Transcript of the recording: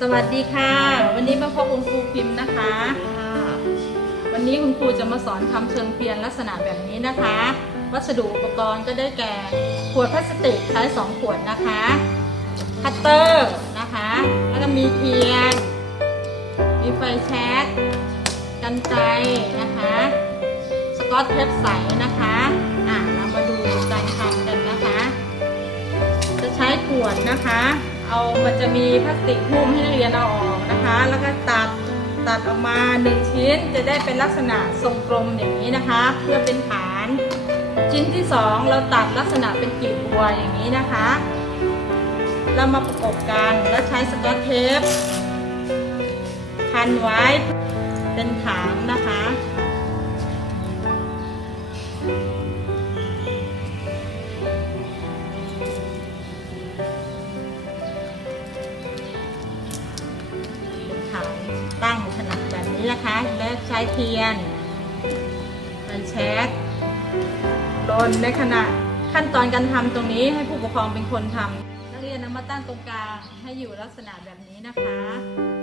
สวัสดีค่ะ วันนี้มาพบคุณครูพิมพ์นะคะ วันนี้คุณครูจะมาสอนทำเชิงเทียนลักษณะแบบนี้นะคะ วัสดุอุปกรณ์ก็ได้แก่ขวดพลาสติกใช้สองขวดนะคะคัตเตอร์นะคะ แล้วก็มีเทียน มีไฟแช็กกันไกรนะคะ สกอตเทปใสนะคะอ่าเรามาดูการทำกันนะคะ จะใช้ขวดนะคะ เอามันจะมีพลาสติกหุ้มให้นักเรียนเอาออกนะคะ แล้วก็ตัดตัดออกมาหนึ่งชิ้นจะได้เป็นลักษณะทรงกลมอย่างนี้นะคะ เพื่อเป็นฐาน ชิ้นที่สองเราตัดลักษณะเป็นกลีบบัวอย่างนี้นะคะ เรามาประกบกันแล้วใช้สกอตเทปพันไว้เป็นฐานนะคะ นี้นะคะและใช้เทียนไฟแช็กโดนในขณะขั้นตอนการทำตรงนี้ให้ผู้ปกครองเป็นคนทำนักเรียนนำมาตั้งตรงกลางให้อยู่ลักษณะแบบนี้นะคะ